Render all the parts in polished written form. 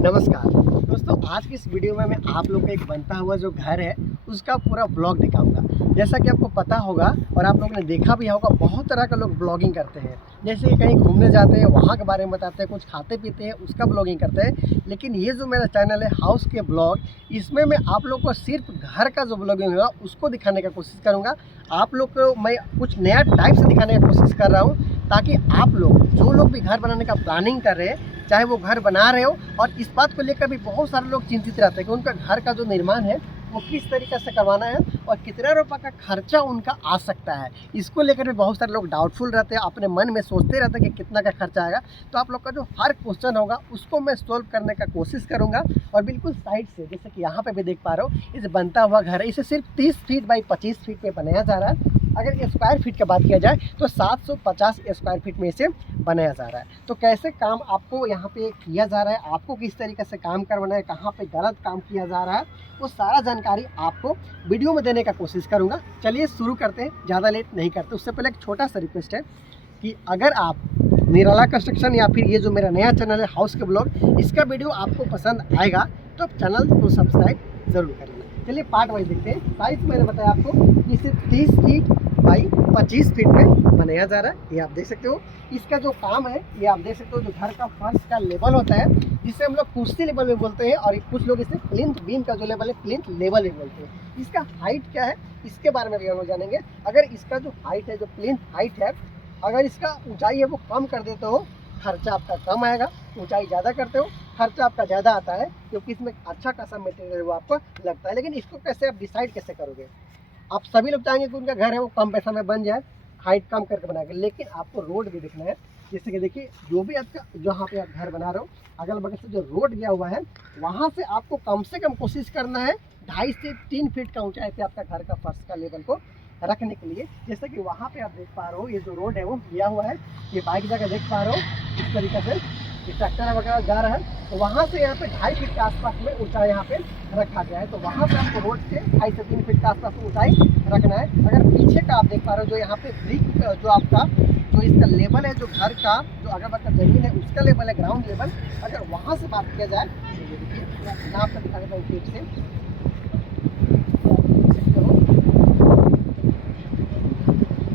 नमस्कार दोस्तों, आज की इस वीडियो में मैं आप लोग का एक बनता हुआ जो घर है उसका पूरा ब्लॉग दिखाऊंगा। जैसा कि आपको पता होगा और आप लोगों ने देखा भी होगा, बहुत तरह का लोग ब्लॉगिंग करते हैं। जैसे कि कहीं घूमने जाते हैं, वहाँ के बारे में बताते हैं, कुछ खाते पीते हैं, उसका ब्लॉगिंग करते हैं। लेकिन ये जो मेरा चैनल है हाउस के ब्लॉग, इसमें मैं आप लोग को सिर्फ घर का जो ब्लॉगिंग होगा उसको दिखाने का कोशिश करूँगा। आप लोग को मैं कुछ नया टाइप से दिखाने की कोशिश कर रहा हूँ, ताकि आप लोग जो लोग भी घर बनाने का प्लानिंग कर रहे हैं, चाहे वो घर बना रहे हो, और इस बात को लेकर भी बहुत सारे लोग चिंतित रहते हैं कि उनका घर का जो निर्माण है वो किस तरीके से करवाना है और कितना रुपये का खर्चा उनका आ सकता है। इसको लेकर भी बहुत सारे लोग डाउटफुल रहते हैं, अपने मन में सोचते रहते हैं कि कितना का खर्चा आएगा। तो आप लोग का जो हर क्वेश्चन होगा उसको मैं सोल्व करने का कोशिश करूंगा। और बिल्कुल साइड से, जैसे कि यहाँ पे भी देख पा रहे हो, इस बनता हुआ घर है, इसे सिर्फ 30 फीट बाई 25 फीट में बनाया जा रहा है। अगर स्क्वायर फीट की बात किया जाए तो 750 स्क्वायर फीट में इसे बनाया जा रहा है। तो कैसे काम आपको यहाँ पे किया जा रहा है, आपको किस तरीके से काम करवाना है, कहाँ पे गलत काम किया जा रहा है, वो सारा जानकारी आपको वीडियो में देने का कोशिश करूँगा। चलिए शुरू करते हैं, ज़्यादा लेट नहीं करते। उससे पहले एक छोटा सा रिक्वेस्ट है कि अगर आप निराला कंस्ट्रक्शन या फिर ये जो मेरा नया चैनल है हाउस के ब्लॉग, इसका वीडियो आपको पसंद आएगा तो आप चैनल को सब्सक्राइब ज़रूर करें। चलिए पार्ट वाइज देखते हैं। साइज मैंने बताया आपको कि इसे 30 फीट बाई 25 फीट में बनाया जा रहा है। ये आप देख सकते हो। इसका जो काम है ये आप देख सकते हो, जो घर का फर्श का लेवल होता है जिसे हम लोग कुर्सी लेवल में बोलते हैं, और कुछ लोग इसे प्लिंथ बीम का जो लेवल है प्लिंथ लेवल में बोलते हैं। इसका हाइट क्या है इसके बारे में भी हम लोग जानेंगे। अगर इसका जो हाइट है, जो प्लिंथ हाइट है, अगर इसका ऊंचाई है वो कम कर देते हो, खर्चा आपका कम आएगा। ऊंचाई ज़्यादा करते हो, खर्चा आपका ज़्यादा आता है, क्योंकि इसमें अच्छा खासा मटेरियल वो आपको लगता है। लेकिन इसको कैसे आप डिसाइड कैसे करोगे? आप सभी लोग चाहेंगे कि उनका घर है वो कम पैसा में बन जाए, हाइट कम करके बनाएंगे, लेकिन आपको रोड भी देखना है। जैसे कि देखिए, जो भी आपका जहाँ पे आप घर बना रहे हो, अगल बगल से जो रोड गया हुआ है वहाँ से आपको कम से कम कोशिश करना है 2.5 से 3 फीट का ऊंचाई पे आपका घर का फर्श का लेवल को रखने के लिए। जैसे कि वहाँ पे आप देख पा रहे हो, ये जो रोड है वो गया हुआ है, ये बाइक जगह देख पा रहे हो इस तरीके से, ये ट्रैक्टर वगैरह जा रहा है। तो वहाँ से यहाँ पे 2.5 फीट के आसपास में ऊंचाई यहाँ पे रखा गया है। तो वहाँ पे आपको रोड से 2.5 से 3 फीट के आसपास में ऊंचाई रखना है। अगर पीछे का आप देख पा रहे हो, जो यहाँ पे ब्रिक जो आपका जो इसका लेवल है, जो घर का जो अगर का जमीन है उसका लेवल है, ग्राउंड लेवल, अगर वहाँ से बात किया जाए तो ये देखिए, नाप से दिखा देता हूँ फीट से,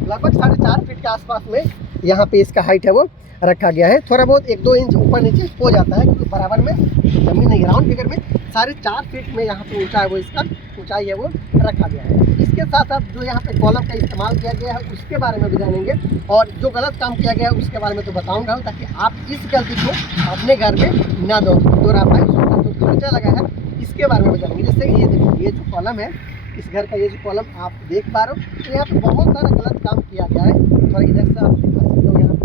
लगभग 4.5 फीट के आसपास में यहाँ पे इसका हाइट है वो रखा गया है। थोड़ा बहुत 1-2 इंच ऊपर नीचे हो जाता है, क्योंकि बराबर में जमीन है। ग्राउंड फिगर में 4.5 फीट में यहाँ पे ऊंचा है वो, इसका ऊंचाई है वो रखा गया है। इसके साथ साथ जो यहाँ पे कॉलम का इस्तेमाल किया गया है उसके बारे में भी जानेंगे, और जो गलत काम किया गया है उसके बारे में तो बताऊँगा, ताकि आप इस गलती को अपने घर में ना दोहरा पाए। जो खर्चा लगा है इसके बारे में भी जानेंगे। जैसे ये देखिए, ये जो कॉलम है इस घर का, ये जो कॉलम आप देख पा रहे हो, तो यहाँ पे बहुत सारा गलत काम किया गया है। थोड़ा इधर से आप दिखा सकते हो, यहाँ पे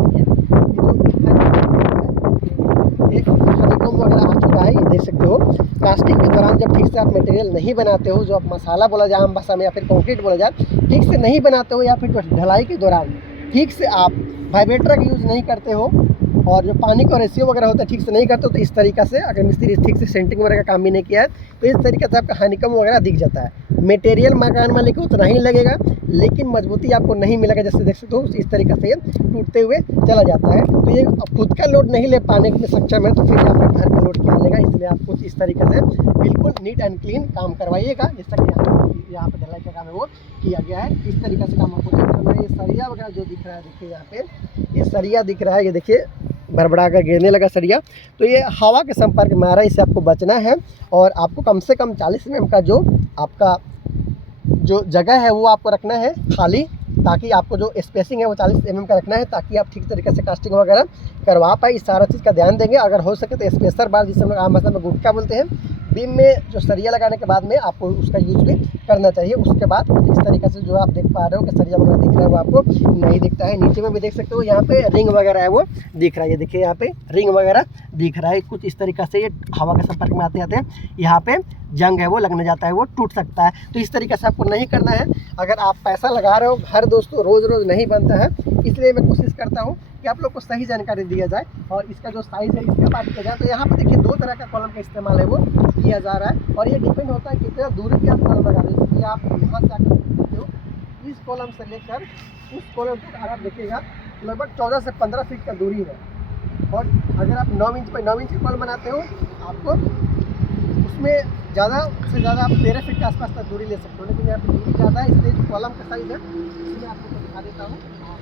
एक हनीकॉम्ब वगैरह आ चुका है, ये देख सकते हो। कास्टिंग के दौरान जब ठीक से आप मटेरियल नहीं बनाते हो, जो आप मसाला बोला जाए आम भाषा में, या फिर कंक्रीट बोला जाए, ठीक से नहीं बनाते हो, या फिर ढलाई के दौरान ठीक से आप वाइब्रेटर का यूज़ नहीं करते हो, और जो पानी का रेशियो वगैरह होता है ठीक से नहीं करते हो, तो इस तरीक़े से अगर मिस्त्री ठीक से सेंटिंग वगैरह का काम भी नहीं किया है तो इस तरीके से आपका हनीकॉम्ब वगैरह दिख जाता है। मटेरियल मकान मालिक को उतना ही लगेगा, लेकिन मजबूती आपको नहीं मिलेगा। जैसे देख सकते हो इस तरीके से ये टूटते हुए चला जाता है। तो ये खुद का लोड नहीं ले पाने में सक्षम है, तो फिर आपका घर का लोड क्या लेगा। इसलिए आप कुछ इस तरीके से बिल्कुल नीट एंड क्लीन काम करवाइएगा। जैसा कि यहाँ पे ढलाई का काम है वो किया गया है, इस तरीके से काम आपको करना है। ये सरिया वगैरह जो दिख रहा है, देखिए यहाँ पे ये सरिया दिख रहा है, ये देखिए भरभरा कर गिरने लगा सरिया, तो ये हवा के संपर्क में आ रहा है, इससे आपको बचना है। और आपको कम से कम 40 mm का जो आपका जो जगह है वो आपको रखना है खाली, ताकि आपको जो स्पेसिंग है वो 40 mm का रखना है, ताकि आप ठीक तरीके से कास्टिंग वगैरह करवा पाए। इस सारा चीज़ का ध्यान देंगे। अगर हो सके तो स्पेसर बार, जिसे हम लोग आम भाषा में गुटका बोलते हैं, बीम में जो सरिया लगाने के बाद में आपको उसका यूज भी करना चाहिए। उसके बाद इस तरीके से जो आप देख पा रहे हो कि सरिया वगैरह दिख रहा है वो आपको नहीं दिखता है। नीचे में भी देख सकते हो, यहाँ पे रिंग वगैरह है वो दिख रहा है, ये देखिए यहाँ पे रिंग वगैरह दिख रहा है। कुछ इस तरीके से ये हवा के संपर्क में आते आते यहाँ पे जंग है वो लगने जाता है, वो टूट सकता है। तो इस तरीके से आपको नहीं करना है। अगर आप पैसा लगा रहे हो, घर दोस्तों रोज़ रोज़ नहीं बनता है, इसलिए मैं कोशिश करता हूँ कि आप लोग को सही जानकारी दिया जाए। और इसका जो साइज़ है इसका बात किया जाए तो यहाँ पे देखिए 2 तरह का कॉलम का इस्तेमाल है वो किया जा रहा है, और ये डिपेंड होता है कितना दूरी पे आप कॉलम लगा रहे हो। इसलिए आप यहाँ से आकर देखते हो, इस कॉलम से लेकर उस कॉलम तक अगर आप देखिएगा लगभग 14 से 15 फीट का दूरी है। और अगर आप 9 इंच पे 9 इंच की कॉलम बनाते हो, आपको उसमें ज़्यादा से ज़्यादा आप 13 फीट के आसपास तक दूरी ले सकते हो, लेकिन यहाँ पे दूरी ज़्यादा है, इसलिए जो कॉलम का साइज़ है इसलिए आपको दिखा देता हूँ। आप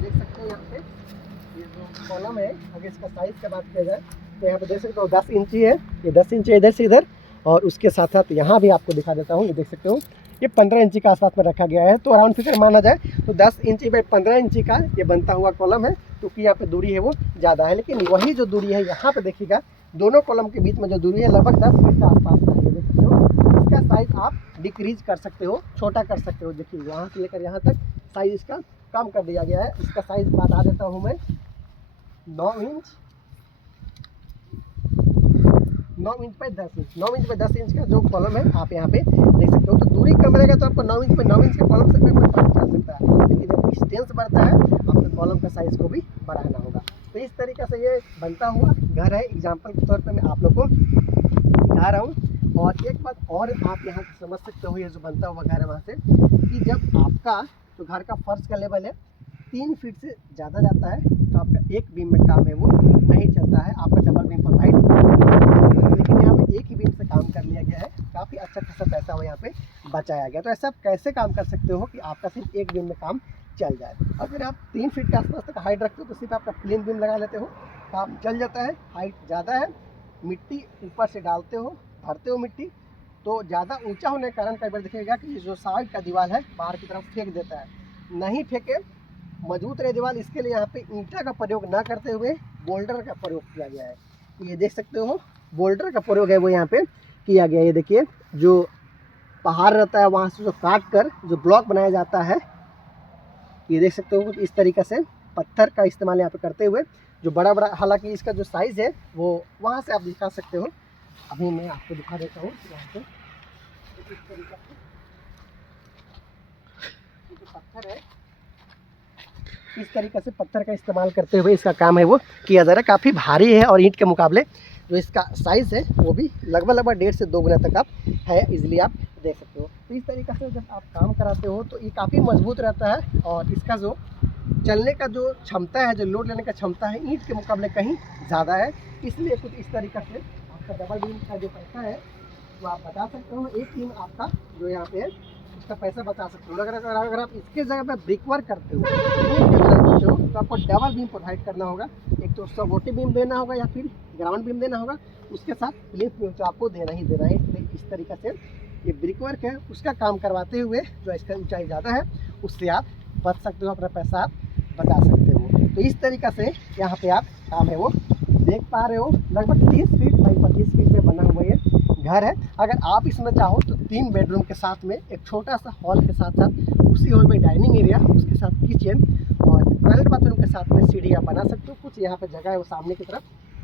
देख सकते हो यहाँ पे ये जो कॉलम है, अगर इसका साइज़ की बात किया जाए तो यहाँ पे देख सकते हो 10 इंची है, ये 10 इंची है इधर से इधर, और उसके साथ साथ यहाँ भी आपको दिखा देता हूँ, ये देख सकते हो ये 15 इंची के आसपास में रखा गया है। तो राउंड फिगर माना जाए तो 10 इंची बाई 15 इंची का ये बनता हुआ कॉलम है, क्योंकि यहाँ पे दूरी है वो ज़्यादा है। लेकिन वही जो दूरी है यहाँ पे देखिएगा, दोनों कॉलम के बीच में जो दूरी है लगभग 10 फीट के आसपास का है, देख सकते हो। इसका साइज़ आप डिक्रीज कर सकते हो, छोटा कर सकते हो। देखिए यहाँ से लेकर यहाँ तक साइज़ इसका कम कर दिया गया है। इसका साइज़ बता देता हूँ मैं, 9 inch by 10 inch, 9 inch by 10 inch का जो कॉलम है आप यहाँ पे देख सकते हो। तो दूरी कम रहेगा तो आपको 9 इंच बाई 9 इंच के कॉलम से कोई फर्क पड़ सकता है, लेकिन जब डिस्टेंस बढ़ता है आपको कॉलम का साइज़ को भी बढ़ाना होगा। तो इस तरीके से ये बनता हुआ घर है। एग्जाम्पल के तौर पर मैं आप लोग को दिखा रहा हूँ। और एक बात और आप यहाँ से समझ सकते हो, ये जो बनता हुआ घर है वहाँ से, कि जब आपका जो घर का फर्श का लेवल है 3 फीट से ज़्यादा जाता है तो आपका एक बीम में काम है वो नहीं चलता है, आपका डबल बीम प्रोवाइड। लेकिन यहाँ पे एक ही बीम से काम कर लिया गया है, काफ़ी अच्छा खासा पैसा वो यहाँ पे बचाया गया। तो ऐसा आप कैसे काम कर सकते हो कि आपका सिर्फ एक बीम में काम चल जाए। अगर आप 3 फीट के आसपास तक हाइट रखते हो तो सिर्फ आपका प्लेन बीम लगा लेते हो, काम चल जाता है। हाइट ज़्यादा है, मिट्टी ऊपर से डालते हो, भरते हो मिट्टी, तो ज़्यादा ऊंचा होने के कारण कई बार देखिएगा कि जो साइड का दीवार है बाहर की तरफ फेंक देता है। नहीं फेंके, मजबूत रहे दीवार, इसके लिए यहाँ पे ईंटा का प्रयोग ना करते हुए बोल्डर का प्रयोग किया गया है। ये देख सकते हो बोल्डर का प्रयोग है वो यहाँ पे किया गया है। ये देखिए जो पहाड़ रहता है वहाँ से जो काट कर जो ब्लॉक बनाया जाता है, ये देख सकते हो इस तरीके से पत्थर का इस्तेमाल यहाँ पे करते हुए जो बड़ा बड़ा, हालांकि इसका जो साइज़ है वो वहाँ से आप दिखा सकते हो। अभी मैं आपको दिखा देता हूँ यहाँ पे इस तरीके से जो पत्थर है, इस तरीके से पत्थर का इस्तेमाल करते हुए इसका काम है वो किया जा रहा है। काफ़ी भारी है और ईंट के मुकाबले जो इसका साइज़ है वो भी लगभग 1.5 से 2 गुना तक आप है, इजीली आप देख सकते हो। तो इस तरीके से जब आप काम कराते हो तो ये काफ़ी मजबूत रहता है, और इसका जो चलने का जो क्षमता है, जो लोड लेने का क्षमता है ईंट के मुकाबले कहीं ज़्यादा है। इसलिए कुछ इस तरीके से आपका डबल बीम का जो पैसा है वो आप बता सकते हो। एक बीम आपका जो यहाँ पे है उसका पैसा बचा सकते हो। अगर आप इसके जगह पे ब्रिक वर्क करते हो तो आपको डबल बीम प्रोवाइड करना होगा। एक तो सपोर्टिव बीम देना होगा या फिर ग्राउंड बीम देना होगा, उसके साथ प्लेन बीम तो आपको देना ही देना है। इसलिए इस तरीके से ये ब्रिक वर्क है उसका काम करवाते हुए जो इसका ऊंचाई ज़्यादा है उससे आप बच सकते हो, अपना पैसा आप बचा सकते हो। तो इस तरीके से यहाँ पे आप काम है वो देख पा रहे हो। लगभग 30 फीट बाई 25 फीट में बना हुआ ये घर है। अगर आप इसमें चाहो तो 3 बेडरूम के साथ में एक छोटा सा हॉल के साथ साथ उसी हॉल में डाइनिंग एरिया, उसके साथ किचन और टॉयलेट बाथरूम के साथ में सीढ़ी आप बना सकते हो। कुछ यहाँ पे जगह है वो सामने की तरफ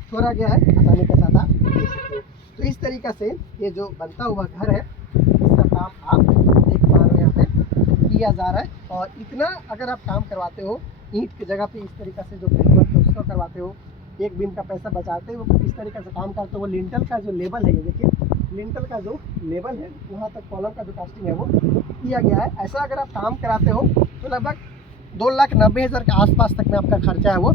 छोड़ा गया है, आसानी के साथ आप देख सकते हो। तो इस तरीके से ये जो बनता हुआ घर है इसका काम आप देख पा रहे हो यहाँ पे किया जा रहा है। और इतना अगर आप काम करवाते हो ईंट की जगह पे इस तरीके से जो ब्रिकवर्क है उसको करवाते हो, एक बीम का पैसा बचाते हो, इस तरीके से काम करते हो। लिंटल का जो लेवल है, ये देखिए लिंटल का जो लेवल है वहाँ तक कॉलम का जो कास्टिंग है वो किया गया है। ऐसा अगर आप काम कराते हो तो लगभग 2,90,000 के आसपास तक में आपका खर्चा है वो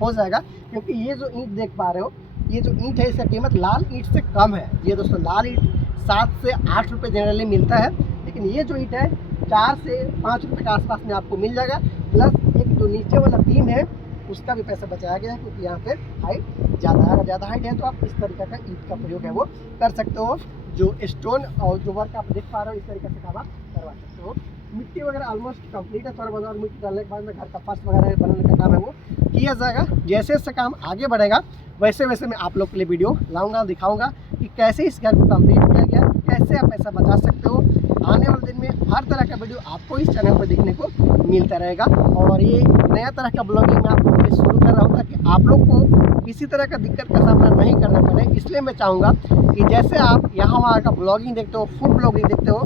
हो जाएगा। क्योंकि ये जो ईंट देख पा रहे हो, ये जो ईंट है इसका कीमत लाल ईंट से कम है। ये दोस्तों लाल ईंट 7 से 8 रुपये जनरली मिलता है, लेकिन ये जो ईंट है 4 से 5 रुपये के आसपास में आपको मिल जाएगा। प्लस एक जो नीचे वाला बीम है उसका भी पैसा बचाया गया है, क्योंकि यहाँ पे हाइट ज़्यादा है। अगर ज़्यादा हाइट है तो आप इस तरीके का ईंट का प्रयोग है वो कर सकते हो। जो स्टोन और जो वर्क आप देख पा रहे हो इस तरीके से काम आप करवा सकते हो। मिट्टी वगैरह ऑलमोस्ट कंप्लीट है, थोड़ा बहुत और मिट्टी डालने के बाद में घर का फर्श वगैरह बनाने का काम है वो किया जाएगा। जैसे जैसे काम आगे बढ़ेगा वैसे वैसे मैं आप लोग के लिए वीडियो लाऊंगा, दिखाऊंगा कि कैसे इस घर को कंप्लीट किया गया, कैसे आप पैसा बचा सकते हो। आने वाले दिन में हर तरह का वीडियो आपको इस चैनल पर देखने को मिलता रहेगा। और ये नया तरह का ब्लॉगिंग मैं आप लोगों के लिए शुरू कर रहा हूँ ताकि आप लोग को किसी तरह का दिक्कत का सामना नहीं करना पड़े। इसलिए मैं चाहूँगा कि जैसे आप यहाँ वहाँ का ब्लॉगिंग देखते हो, फूड ब्लॉगिंग देखते हो,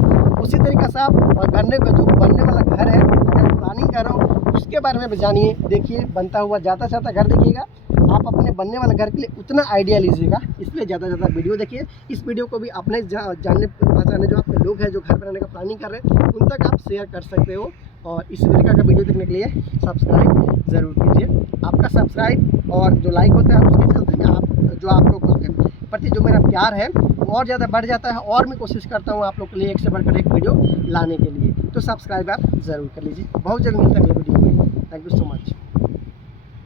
उसी तरीके से आप बनने वाला घर है अगर प्लानिंग कर रहे हो उसके बारे में भी जानिए, देखिए, बनता हुआ ज़्यादा से ज़्यादा घर देखिएगा। आप अपने बनने वाले घर के लिए उतना आइडिया लीजिएगा। इसलिए ज़्यादा से ज़्यादा वीडियो देखिए। इस वीडियो को भी अपने जानने पहचाने जो आपके लोग हैं जो घर बनाने का प्लानिंग कर रहे हैं उन तक आप शेयर कर सकते हो। और इस तरीके का वीडियो देखने के लिए सब्सक्राइब ज़रूर कीजिए। आपका सब्सक्राइब और जो लाइक होता है उसके चलते आप लोग के प्रति जो मेरा प्यार है वो और ज़्यादा बढ़ जाता है और मैं कोशिश करता हूँ आप लोग के लिए एक से बढ़कर एक वीडियो लाने के लिए। तो सब्सक्राइब आप ज़रूर कर लीजिए। बहुत जल्द मिलते हैं अगले वीडियो में। Thank you so much.